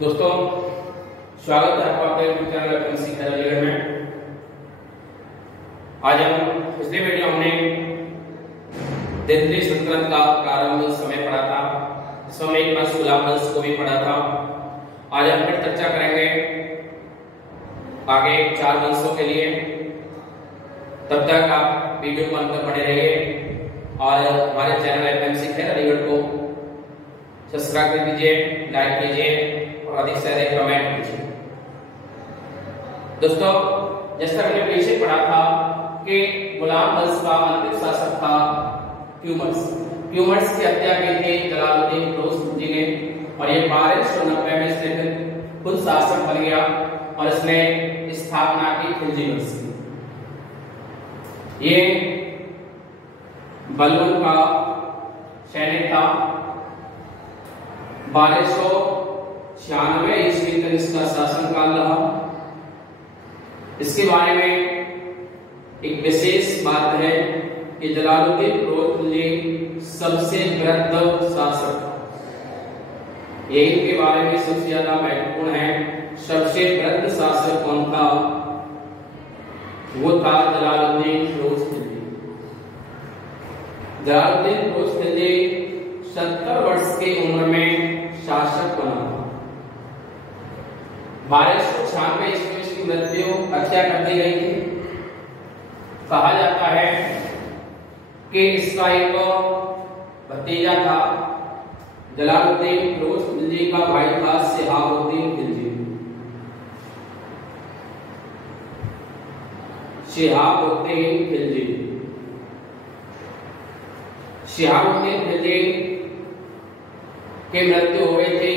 दोस्तों, स्वागत है आपका अपने यूट्यूब चैनल एफएमसी खैर में। आज हम पिछले वीडियो हमने दिल्ली सल्तनत का प्रारंभ समय पढ़ा था, इसमें एक बार सुलाबस को भी पढ़ा था। आज हम फिर चर्चा करेंगे आगे 4 वंशों के लिए। तब तक आप वीडियो को अंत तक बने रहिए और हमारे चैनल एफएमसी खैर अलीगढ़ को सब्सक्राइब कर दीजिए, लाइक कीजिए और अधिक से अधिक कमेंट कीजिए। दोस्तों, जैसा हमने पीछे पढ़ा था कि गुलाम वंश का अंतिम शासक था ट्यूमर्स। ट्यूमर्स की हत्या की थी जलालुद्दीन फिरोज खिलजी ने और ये 1290 में इसने खुद शासक बन गया और इसने स्थापना की खिलजी वंश की। ये बलबन का सैनिक था। 1296 ईस्वी तक इसका शासनकाल रहा। इसके बारे में एक विशेष बात है कि जलालुद्दीन फिरोज खिलजी सबसे वृद्ध शासक था। ये इनके बारे में सबसे ज्यादा महत्वपूर्ण है। सबसे वृद्ध शासक कौन था? वो था जलालुद्दीन फिरोज खिलजी। जलालुद्दीन फिरोज खिलजी 70 वर्ष की उम्र में शासक बना। 1296 ईस्वी में इसकी मृत्यु हत्या कर दी गई थी। कहा जाता है कि इसका एक भतीजा था, जलालुद्दीन फिरोज खिलजी का भाई था शिहाबुद्दीन खिलजी। शिहाबुद्दीन खिलजी की मृत्यु हो गई थी।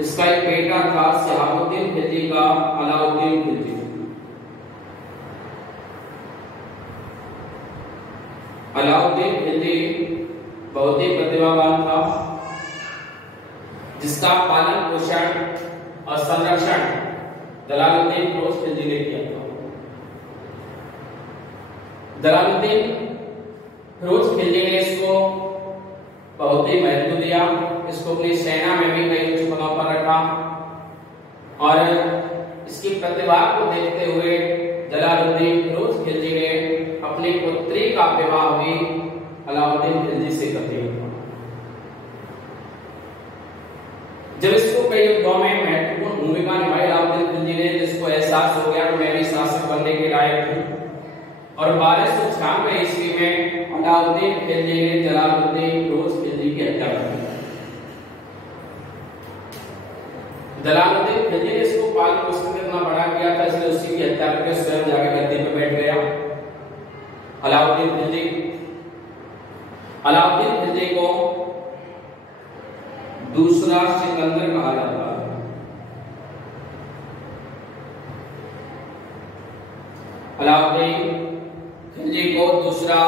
इसका एक बेटा था शिहाबुद्दीन खिलजी का अलाउद्दीन खिलजी। अलाउद्दीन खिलजी बहुत ही प्रतिभावान था, जिसका पालन पोषण और संरक्षण जलालुद्दीन फिरोज खिलजी ने किया था। जलालुद्दीन फिरोज खिलजी ने इसको बहुत ही महत्व दिया। इसको अपनी सेना में भी कई उच्च पदों पर रखा और इसकी प्रतिभा को देखते हुए जलालुद्दीन फिरोज खिलजी ने अपनी पुत्री का विवाह भी अलाउद्दीन खिलजी से कर दिया। जब इसको कई युद्धों में महत्वपूर्ण भूमिका निभाई अलाउद्दीन खिलजी ने, जिसको एहसास हो गया कि मैं भी शासक बनने के लायक हूं, और 1296 ईस्वी में अलाउद्दीन खिलजी ने जलालुद्दीन फिरोज खिलजी की हत्या कर दी। जलालुद्दीन खिलजी ने इसको पालन पोषण करना बड़ा किया था, इसलिए उसी की हत्या करके स्वयं जाकर गद्दी पर बैठ गया अलाउद्दीन खिलजी को दूसरा सिकंदर कहा जाता है। अलाउद्दीन खिलजी को दूसरा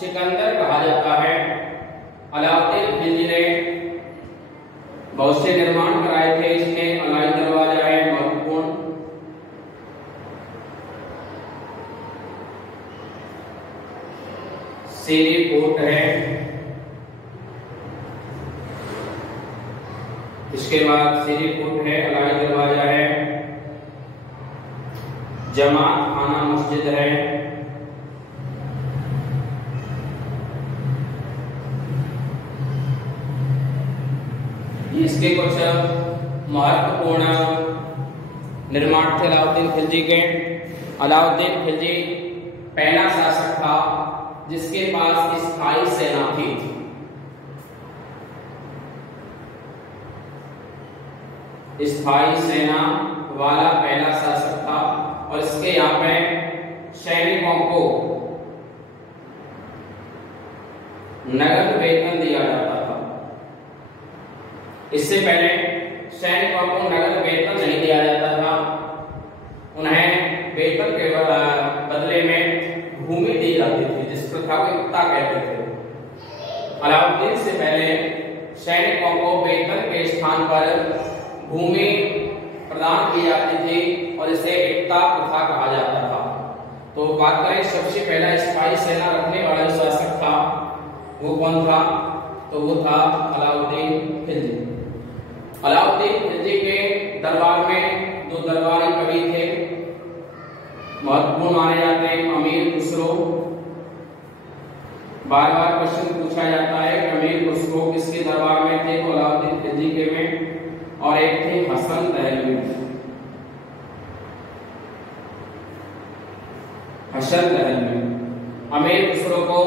सिकंदर कहा जाता है। अलाउद्दीन खिलजी ने बहुत से निर्माण कराए थे। इसमें अलाई दरवाजा है महत्वपूर्ण, सीरी कोट है, इसके बाद सीरी कोट है, अलाई दरवाजा है, जमात खाना मस्जिद है, इसके कुछ महत्वपूर्ण निर्माण थे अलाउद्दीन खिलजी के। अलाउद्दीन खिलजी पहला शासक था जिसके पास स्थायी सेना थी। स्थायी सेना वाला पहला शासक था और इसके यहाँ पे सैनिकों को नगद वेतन दिया जाता था। इससे पहले सैनिकों को नगद वेतन नहीं दिया जाता था। उन्हें वेतन के बदले में भूमि दी जाती थी, जिस प्रथा को इक्ता कहते थे। अलाउद्दीन से पहले सैनिकों को वेतन के स्थान पर भूमि प्रदान की जाती थी और इसे इक्ता प्रथा कहा जाता था। तो बात करें सबसे पहला स्थायी सेना रखने वाला शासक था, वो कौन था? तो वो था अलाउद्दीन खिलजी। अलाउद्दीन खिलजी के दरबार में दो दरबारी कवि थे, महत्वपूर्ण माने जाते हैं। अमीर खुसरो, बार बार क्वेश्चन पूछा जाता है कि अमीर खुसरो किसके दरबार में थे, तो अलाउद्दीन खिलजी के में। और एक थे हसन दहलवी। हसन दहलवी अमीर खुसरो को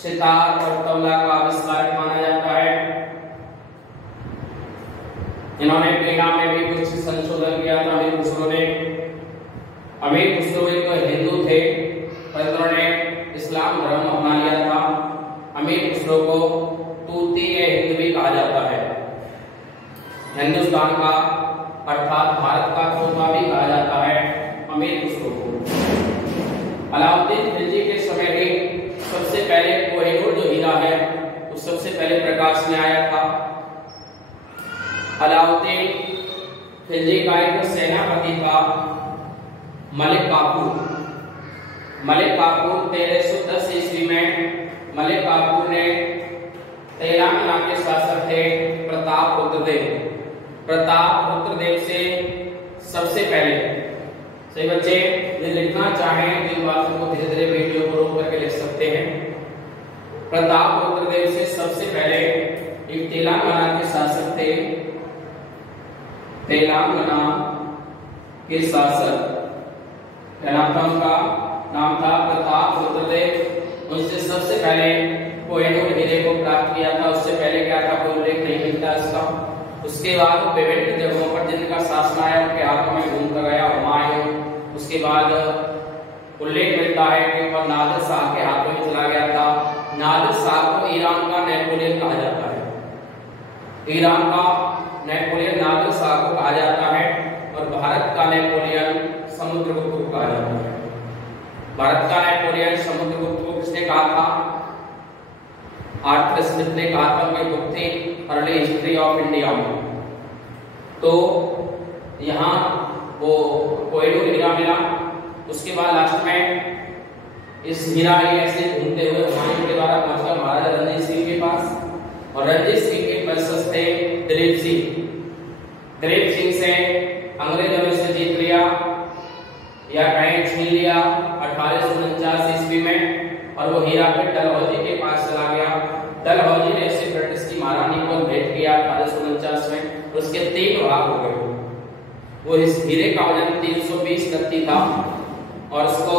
सितार और तबला का आविष्कार माना जाता है। इन्होंने वीणा में भी कुछ संशोधन किया था अमीर खुसरो ने। अमीर खुसरो एक हिंदू थे पर इन्होंने इस्लाम धर्म अपना लिया था। अमीर खुसरो को तूती हिंद भी कहा जाता है। हिंदुस्तान का अर्थात भारत का तोता भी कहा जाता है अमीर खुसरो को। अलाउद्दीन खिलजी के समय ही सबसे पहले कोहिनूर जो हीरा है वो सबसे पहले प्रकाश में आया था। अलाउद्दीन खिलजी का एक सेनापति था मलिक काफूर। मलिक काफूर 1310 ईस्वी में मलिक काफूर ने तेलंगाना के शासक थे प्रतापरुद्र देव। प्रतापरुद्र देव से सबसे पहले, सही बच्चे ये लिखना चाहें तो इन बातों को धीरे धीरे वीडियो को रोक करके लिख सकते हैं। प्रतापरुद्र देव से सबसे पहले एक तेलंगाना के शासक थे। तेलंगाना के शासक क्या नाम था उनका? नाम था प्रतापरुद्र देव। उनसे सबसे पहले कोहिनूर हीरे को प्राप्त किया था। उससे पहले क्या था कोई उल्लेख नहीं मिलता इसका। उसके बाद विभिन्न जगहों पर जिनका शासन आया उनके हाथों में घूमता गया हुमायूं। उसके बाद उल्लेख मिलता है कि वह नादिर शाह के हाथों में चला गया था। नादिर शाह को ईरान का नेपोलियन कहा जाता है। ईरान का नेपोलियन नादिर शाह को कहा जाता है और भारत का नेपोलियन समुद्रगुप्त को कहा जाता है। भारत का नेपोलियन समुद्रगुप्त को किसने कहा था? आर्थर स्मिथ ने कहा था उनकी बुक थी अर्ली हिस्ट्री ऑफ इंडिया में। तो यहाँ वो कोहिनूर हीरा मिला। उसके बाद लास्ट में इस हीरा ही ऐसे घूमते हुए हुमायूं के द्वारा पहुंचा महाराजा रणजीत सिंह के पास। और रणजीत सिंह के वंशज थे दिलीप सिंह। दिलीप सिंह से अंग्रेजों ने इसे जीत लिया या कहीं छीन लिया 1849 ईस्वी में। और वो हीरा फिर डलहौजी के पास चला गया। डलहौजी ने इसे ब्रिटिश की महारानी को भेंट किया 1849 में। उसके 3 भाग हो गए। वो इस हीरे का वजन 320 रत्ती था और उसको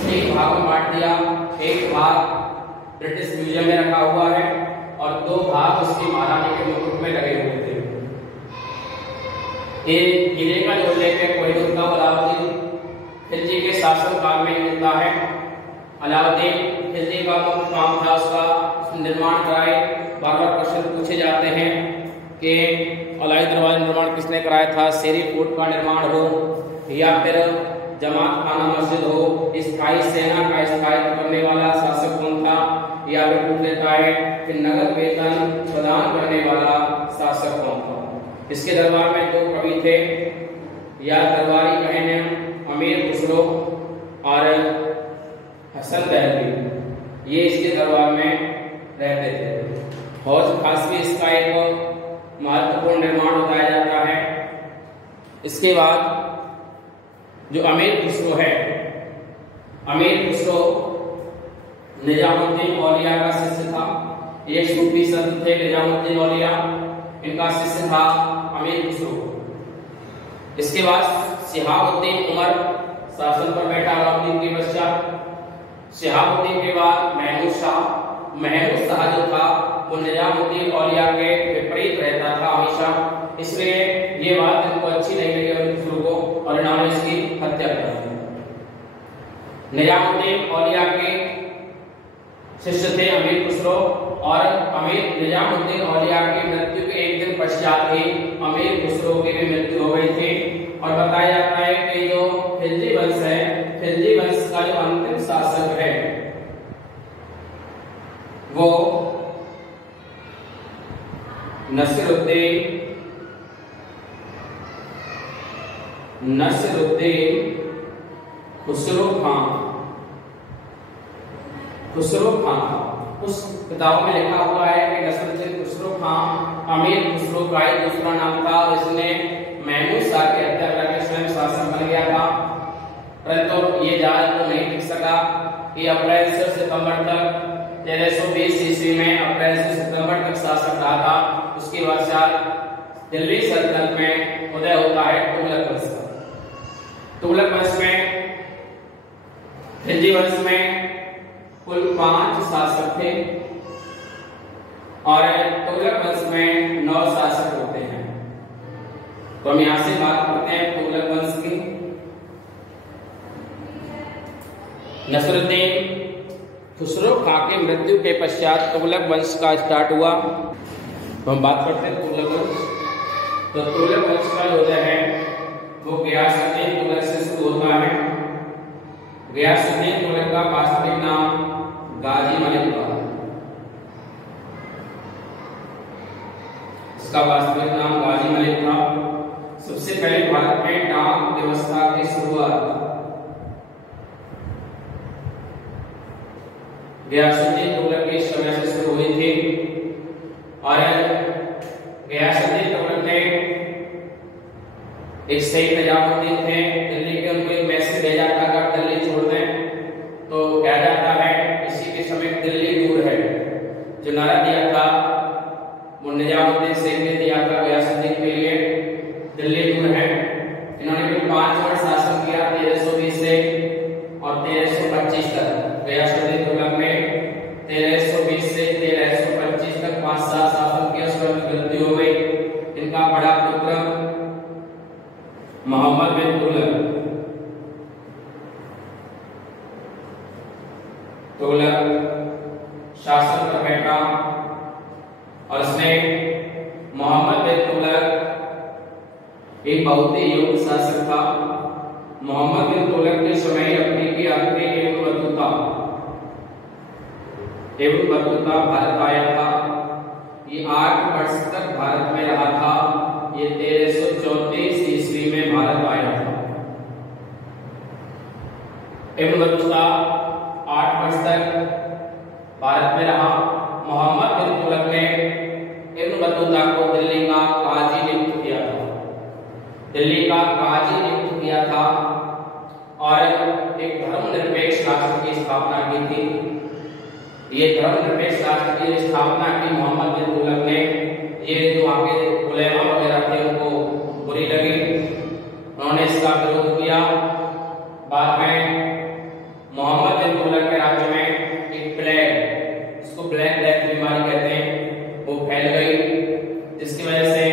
3 भागों में बांट दिया। एक भाग ब्रिटिश म्यूजियम में रखा हुआ है और 2 भाग उसकी महारानी के मुकुट में लगे हुए थे। ये हीरे का जो उल्लेख है कोहिनूर का अलाउद्दीन खिलजी के शासन काल में मिलता है। अलाउद्दीन खिलजी का मुख्य काम था उसका निर्माण कराए। बार बार प्रश्न पूछे जाते हैं कि अलाई दरवाजा निर्माण किसने कराया था? शेरी फोर्ट का निर्माण हो या फिर जमात खाना मस्जिद हो। स्थायी सेना का स्थायित्व करने वाला शासक कौन था? या फिर पूछ लेता है कि नगद वेतन प्रदान करने वाला शासक कौन था? इसके दरबार में 2 कवि थे या दरबारी कहे अमीर खुसरो और हसन दहलवी। ये इसके दरबार में रहते थे। हौज खास भी इसका एक महत्वपूर्ण निर्माण बताया जाता है। इसके बाद जो अमीर खुसरो है, अमीर खुसरो निजामुद्दीन औलिया का शिष्य था। ये सूफी संत थे निजामुद्दीन औलिया, इनका शिष्य था अमीर खुसरो। इसके बाद शिहाबुद्दीन उमर शासन पर बैठा अलाउद्दीन के पश्चात। शिहाबुद्दीन के बाद महमूद शाह। महमूद शाह जो था वो निजामुद्दीन औलिया के विपरीत रहता था हमेशा, इसलिए ये बात इनको अच्छी नहीं लगी अमीर खुसरो को और इन्होंने इसकी हत्या कर दी। निजामुद्दीन औलिया के शिष्य थे अमीर खुसरो और अमीर निजामुद्दीन औलिया की मृत्यु के एक दिन पश्चात ही अमीर खुसरो की भी मृत्यु हो गई थी। और बताया जाता है कि जो खिलजी वंश है, खिलजी वंश का जो अंतिम शासक है वो नसीरुद्दीन खुसरो खान। खुसरो खान उस किताब में लिखा हुआ है कि नसीरुद्दीन खुसरो खान अमीर खुसरो भाई दूसरा नाम था और इसने महमूद शाह की हत्या करके स्वयं शासक बन गया था, परंतु ये जाल तो नहीं टिक सका। ये अप्रैल से सितंबर तक 1320 ईस्वी में अप्रैल से सितंबर तक शासक रहा था। उसके पश्चात दिल्ली सल्तनत में उदय होता है तुगलक वंश का। तुगलक वंश में, खिलजी वंश में कुल 5 शासक थे और तुगलक वंश में 9 शासक होते हैं। तो हम यहां से बात करते हैं तुगलक वंश की। नसरुद्दीन खुसरो खां की मृत्यु के पश्चात तुगलक वंश का स्टार्ट हुआ। तो हम बात करते हैं तुगलक वंश। तो तुगलक वंश का जो है वो गियासुद्दीन तुगलक से शुरू होता है। गियासुद्दीन तुगलक का वास्तविक नाम गाजी मलिक था। इसका वास्तविक नाम गाजी मलिक था। सबसे पहले भारत में डाक व्यवस्था की शुरुआत गियासुद्दीन तुगलक के समय से शुरू हुई थी और गियासुद्दीन तुगलक ने एक शहीद निजामुद्दीन थे दिल्ली के, उनको एक मैसेज भेजा था कि आप दिल्ली छोड़ दें। तो कहा जाता है इसी के समय दिल्ली दूर है। जो नारा दिया था वो निजामुद्दीन शेख ने दिया था गियासुद्दीन के लिए, दिल्ली दूर है। इन्होंने भी 5 वर्ष शासन किया 1320 से और 1325 तक। गियासुद्दीन तुगलक ने 1320 से 1325 तक 5 साल शासन किया। उसके बाद मृत्यु हो गई। इनका बड़ा पुत्र मोहम्मद बिन तुगलक शासन पर बैठा और उसने मोहम्मद बिन तुगलक एक बहुत ही योग्य शासक था। मोहम्मद बिन तुगलक के समय अपनी की आखिरी एवं बतूता भारत आया था। ये 8 वर्ष तक भारत में रहा था। ये 1334 ईस्वी में भारत आया था। इब्न बतूता 8 वर्ष तक भारत में रहा। मोहम्मद बिन तुगलक ने इब्न बतूता को दिल्ली का काजी नियुक्त किया था। दिल्ली का काजी नियुक्त किया था और एक धर्मनिरपेक्ष राष्ट्र की स्थापना की थी। ये धर्मनिरपेक्ष राष्ट्र की स्थापना की मोहम्मद बिन तुगलक ने। ये जो आगे उलेमा वगैरह थे उनको बुरी लगी, उन्होंने इसका विरोध किया। बाद में मोहम्मद बिन तुगलक के राज्य में एक प्लेग, इसको ब्लैक डेथ बीमारी कहते हैं, वो फैल गई, जिसकी वजह से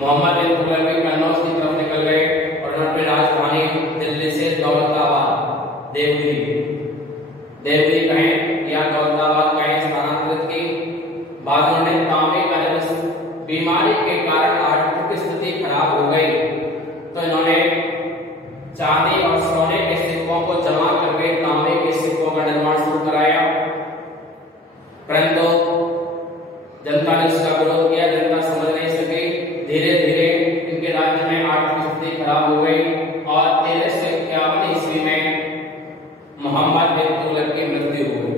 मोहम्मद बिन तुगलक भी कन्नौज की तरफ निकल गए और उन्होंने राजधानी दिल्ली से दौलताबाद, देवगिरी कहें या दौलताबाद कहें स्थानांतरित की। बाद में उन्होंने तांबे का बीमारी के कारण आर्थिक स्थिति खराब हो गई तो इन्होंने चांदी और सोने के सिक्कों को जमा करके तांबे के सिक्कों का निर्माण शुरू कराया, परंतु जनता ने इसका विरोध किया। जनता समझ नहीं सकी। धीरे धीरे इनके राज्य में आर्थिक स्थिति खराब हो गई और 1351 ईस्वी में मोहम्मद बिन तुगलक की मृत्यु हो गई।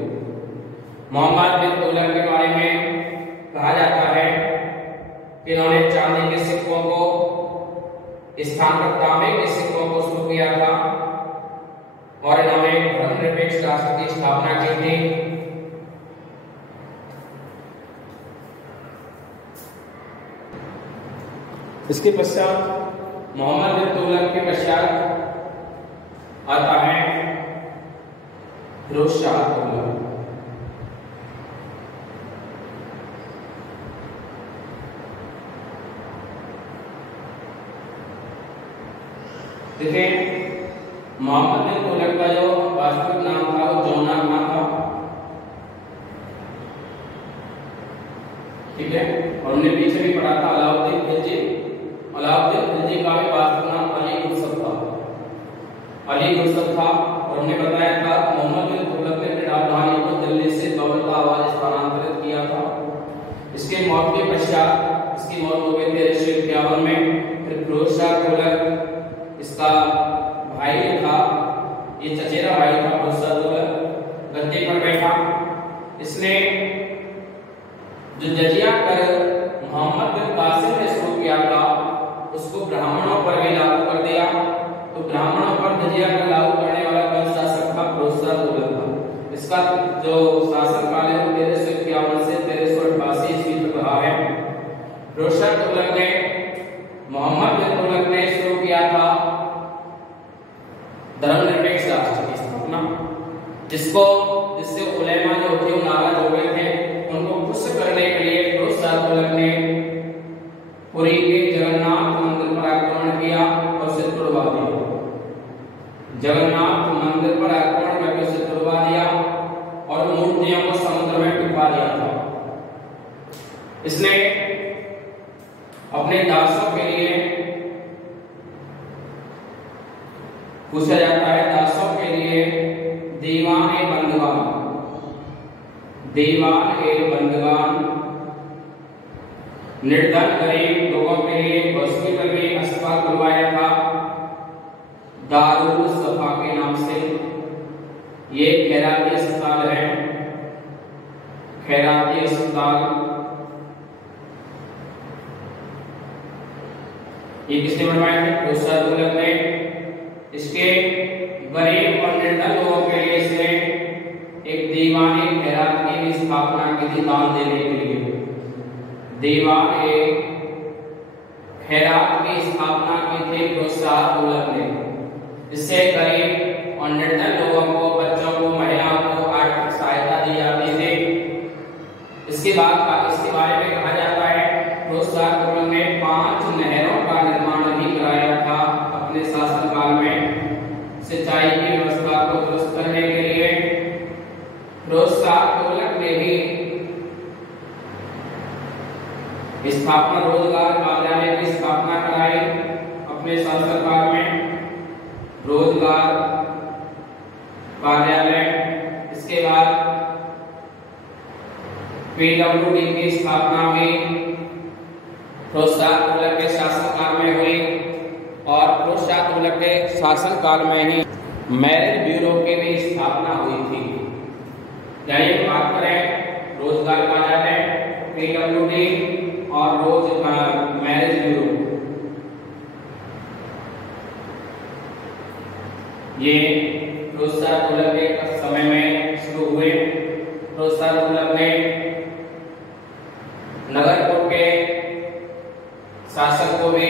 मोहम्मद बिन तुगलक के बारे में कहा जाता है कि इन्होंने चांदी के सिक्कों को स्थान पर तांबे के सिक्कों को शुरू किया था और इन्होंने धर्मनिरपेक्ष राष्ट्र की स्थापना की थी। इसके पश्चात मोहम्मद बिन तुगलक के पश्चात आता है फिरोज शाह तुगलक। देखिए, मोहम्मद बिन तुगलक का जो वास्तविक नाम था वो जौना खान था, ठीक है। और हमने पीछे भी पढ़ा था अलाउद्दीन खिलजी। अलाउद्दीन खिलजी का भी वास्तविक नाम अली गुरसत था। अली गुरसत था और हमने बताया था मोहम्मद बिन तुगलक ने अपनी राजधानी को दिल्ली से दौलताबाद स्थानांतरित किया था। इसके मौत के पश्चात इसकी मौत हो गई 1351 में। फिर फिरोज शाह तुगलक इसका भाई था, ये चचेरा भाई था फिरोज शाह तुगलक, गद्दी पर बैठा। इसने जो जजिया कर मोहम्मद बिन कासिम ने शुरू किया था उसको ब्राह्मणों पर भी लागू कर दिया। तो ब्राह्मणों पर जजिया कर लागू करने वाला कौन शासक था? फिरोज शाह तुगलक था। इसका जो शासनकाल है 1351 से 1388 ईस्वी तक रहा है। फिरोज शाह तुगलक ने मोहम्मद बिन तुगलक ने शुरू किया था धर्मनिरपेक्ष राष्ट्र की स्थापना, जिससे उलेमा जो थे वो नाराज हो गए थे। उनको खुश करने के लिए फिरोज शाह तुगलक ने पुरी के जगन्नाथ मंदिर पर आक्रमण किया और उसे तोड़वा दिया। जगन्नाथ मंदिर पर आक्रमण करके उसे तोड़वा दिया और मूर्तियों को समुद्र में डुबा दिया था। इसने अपने दासों के लिए पूछा जाता है, दासों के लिए दीवान ए बंदगान, निर्धन गरीब लोगों के लिए हॉस्पिटल में अस्पताल खुलवाया था दारुल सफा के नाम से। ये खैराती अस्पताल है, खैराती अस्पताल। ये किसने बनवाया था? फिरोज शाह तुगलक ने। इसके गरीब और निर्धन लोगों के लिए इसने एक दीवान-ए खैरात की भी स्थापना की थी दान देने के लिए। दीवान-ए खैरात की स्थापना की थी फिरोज शाह तुगलक ने। इससे गरीब और निर्धन लोगों को, बच्चों को, महिलाओं को आर्थिक सहायता दी जाती थी। इसके बारे में कहा जाता है फिरोज शाह तुगलक ने 5 नहरों का निर्माण भी कराया था अपने शासनकाल में। सिंचाई की व्यवस्था को दुरुस्त करने के लिए फिरोज शाह तुगलक ने भी स्थापना रोजगार कार्यालय की स्थापना कराई अपने शासनकाल में। रोजगार कार्यालय, इसके बाद पीडब्ल्यूडी की स्थापना भी फिरोज शाह तुगलक के शासनकाल में हुई और फिरोज शाह तुगलक के शासनकाल में ही मैरिज ब्यूरो की भी स्थापना हुई थी। चलिए बात करें रोजगार कार्यालय, पीडब्ल्यूडी और मैरिज ब्यूरो। ये फिरोज शाह तुगलक के समय में शुरू हुए। फिरोज शाह तुगलक ने नगरकोट के शासक को भी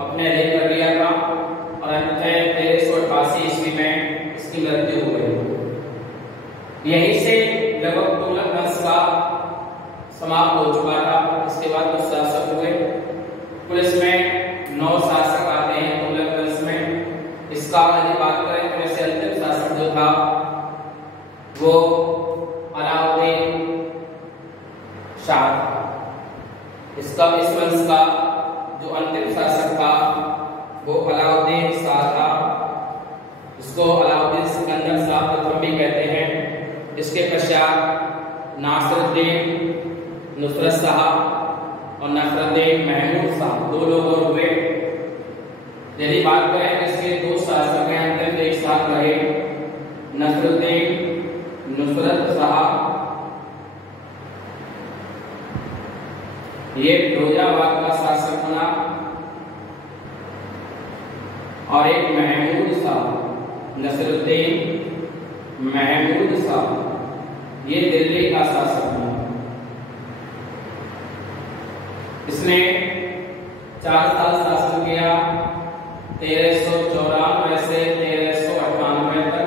अपने अधीन कर लिया था और अंततः 1388 ईस्वी में इसकी मृत्यु हो गई। यहीं से लगभग तुगलक वंश का समाप्त हो चुका था। इसके बाद कुछ शासक हुए। कुल इसमें 9 शासक आते हैं तुगलक वंश में। इसका यदि बात करें तो वैसे अंतिम शासक जो था वो अलाउद्दीन शाह। इस वंश का जो अंतिम शासक था वो अलाउद्दीन शाह था। इसको अलाउद्दीन सिकंदर शाह प्रथम भी कहते हैं। इसके पश्चात नासिरुद्दीन नुसरत शाह और नासिरुद्दीन महमूद शाह 2 लोग और हुए। यदि बात करें इसके 2 शासक हैं अंतिम एक साथ रहे, नासिरुद्दीन नुसरत शाह, ये फिरोजाबाद का शासक बना, और एक महमूद शाह, नासिरुद्दीन महमूद शाह, ये दिल्ली का शासक बना। इसने 4 साल शासन किया 1394 से 1398 तक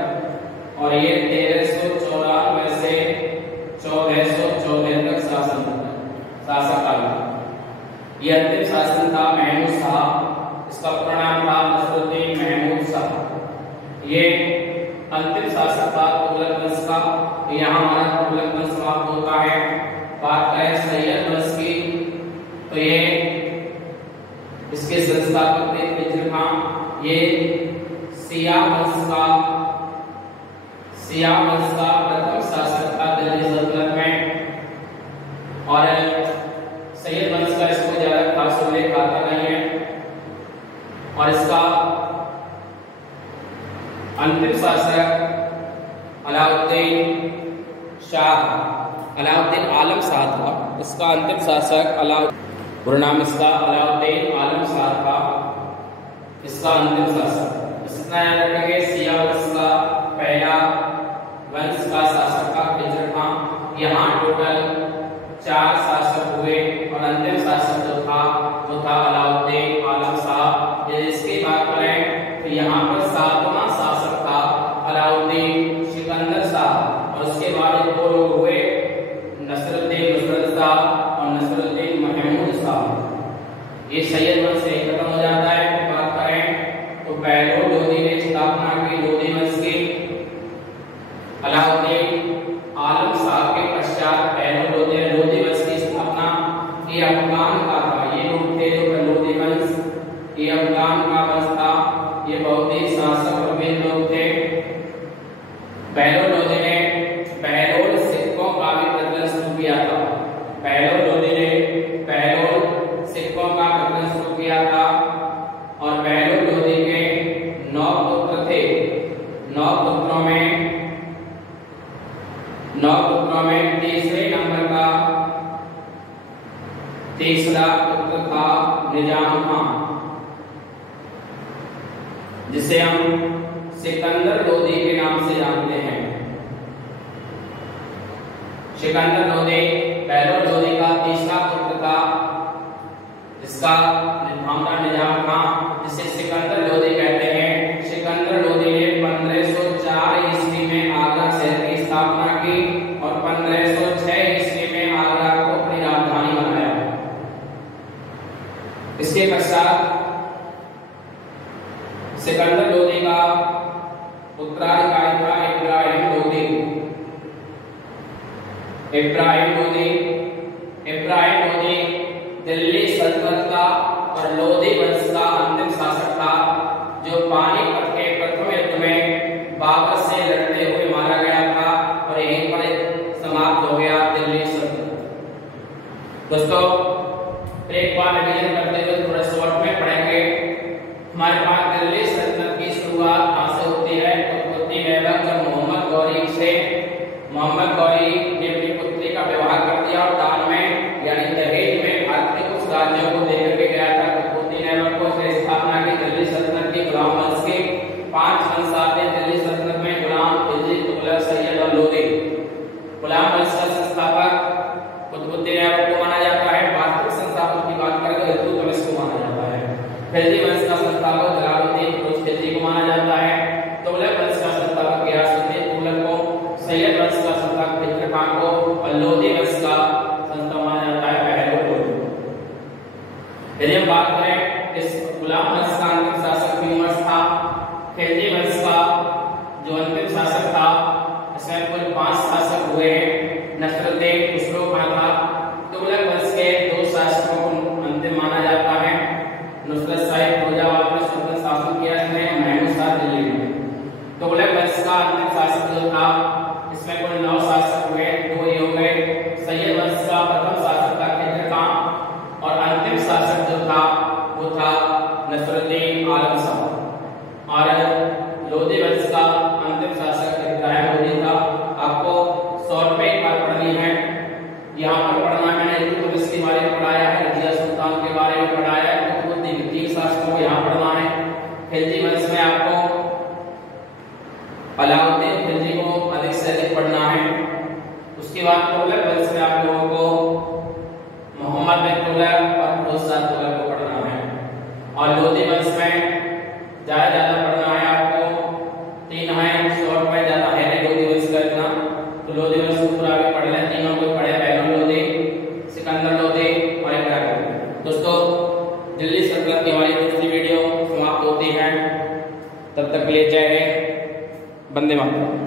और ये 1394 से 1414 तक शासक काल। ये अंतिम शासन था महमूद शाह। इसका पूरा नाम था नासिरुद्दीन महमूद शाह। ये अंतिम शासक था तुगलक वंश का। यहाँ हमारा तुगलक वंश समाप्त होता है। बात करें सैयद वंश की तो ये इसके संस्थापक थे खिज्र खां। ये शिया वंश का प्रथम शासक था दिल्ली सल्तनत में। और सैयद वंश का इसको ज्यादा खास उल्लेख आता नहीं है। और इसका अंतिम शासक अलाउद्दीन आलम शाह था। इसका अंतिम शासक पूरा नाम इसका अलाउद्दीन आलम शाह था, इसका अंतिम शासक। इसका याद रखेंगे शिया वंश का पहला वंश का शासक था खिज्र खां। यहाँ टोटल 4 शासक हुए और अंतिम शासक जो था वो था अलाउद्दीन आलम शाह। यदि इसकी बात करें तो यहाँ पर 7वां शासक था अलाउद्दीन सिकंदर शाह और उसके बाद 2 लोग हुए नसरुद्दीन नुसरत शाह और नसरुद्दीन महमूद शाह। ये सैयद वंश से खत्म हो जाता है। बात करें तो बैलोर लोधी ने स्थापना की लोधी वंश की। अलाउद्दीन आलम शाह के पश्चात बैलोर लोधी वंश की स्थापना ये अफगान का था। ये लोग थे जो लोधी वंश, ये अफगान का वंश था। ये बहुत ही शासक और वीर लोग थे। बैलोर लोधी ने बहलोल सिक्कों का भी प्रचलन शुरू किया था। बैलोर लोधी ने बहलोल सिक्कों का प्रचलन शुरू किया था और बैलोर लोधी के 9 पुत्र थे। 9 पुत्रों में तीसरे नंबर का तीसरा पुत्र था निजाम खां, जिसे हम सिकंदर लोधी के नाम से जानते हैं। सिकंदर लोधी बैलोर लोधी का तीसरा पुत्र था, जिसका नाम था निजाम खां, जिसे सिकंदर लोधी कहते हैं। सिकंदर लोधी ने 1504 ईस्वी में आगरा शहर की स्थापना की और 1506 ईस्वी में आगरा को अपनी राजधानी बनाया। इसके पश्चात सिकंदर लोधी का उत्तराधिकारी था इब्राहिम लोधी। इब्राहिम लोधी दिल्ली सल्तनत का और लोधी वंश का अंतिम शासक था, जो पानीपत के प्रथम युद्ध में बाबर से लड़ते हुए मारा गया था और यहीं पर समाप्त हो गया दिल्ली सल्तनत। दोस्तों एक बार रिवीजन करते हुए थोड़ा शॉर्ट में पढ़ेंगे। हमारे पास दिल्ली सल्तनत की शुरुआत कहां से होती है? कुतुबुद्दीन ऐबक जब मोहम्मद गौरी ने अपनी पुत्री का विवाह कर दिया और दान में यानी दहेज में भारत के कुछ राज्यों को देकर के गया था। कुतुबुद्दीन ऐबक को उसने स्थापना की दिल्ली सल्तनत की गुलाम वंश के 5 वंश आते दिल्ली सल्तनत में गुलाम, खिलजी, तुगलक, सैयद और लोधी। गुलाम वंश का संस्थापक कुतुबुद्दीन ऐबक को माना जाता है। वास्तविक संस्थापक की बात करें तो इल्तुतमिश को माना जाता है। खिलजी वंश का संस्थापक जलालुद्दीन खिलजी को माना जाता है। तुगलक वंश का संस्थापक गियासुद्दीन तुगलक को, सैयद वंश का संस्थापक खिज्र खां को और लोधी वंश का संस्थापक माना जाता है बहलोल लोधी। यदि हम बात करें इस गुलाम वंश का अंतिम शासक ह्यूमस था। खिलजी वंश का जो अंतिम शासक था, इसमें कुल 5 शासक हुए हैं। नसरुद्दीन खुसरो खां था। तुगलक वंश के 2 शासकों को अंतिम माना जाता है। नुसरत शाह फिरोजाबाद में स्वतंत्र शासन किया इसने, महमूद शाह दिल्ली में। तुगलक वंश का अंतिम शासक जो था, इसमें कुल 9 शासक हुए। 2 ये हो गए। सैयद वंश का प्रथम शासक था खिज्र खां और अंतिम शासक जो था वो था नसरुद्दीन आलम शाह और लोधी वंश का अंतिम शासक इब्राहिम लोधी था। आपको शॉर्ट में एक बात पढ़नी है, यहाँ पर पढ़ना है। मैंने इल्तुतमिश के बारे में पढ़ाया है, रजिया सुल्तान के बारे में पढ़ाया है। कुतुबुद्दीन 3 शासकों को यहाँ पढ़ना है। खिलजी वंश में आपको अलाउद्दीन खिलजी को अधिक से अधिक पढ़ना है। उसके बाद तुगलक वंश में आप लोगों को मोहम्मद बिन तुगलक और फिरोज शाह तुगलक को पढ़ना है और लोधी वंश में ज्यादा पढ़ना है आपको। 3 है, शॉर्ट में ज्यादा है नहीं लोधी वंश का इतना, तो लोधी वंश को पूरा भी पढ़ लें। तीनों को पढ़े, बैलोर लोधी, सिकंदर लोधी और इब्राहिम। दोस्तों दिल्ली सल्तनत की हमारी दूसरी वीडियो समाप्त होती है। तब तक के लिए जय हिंद, वंदे मातरम।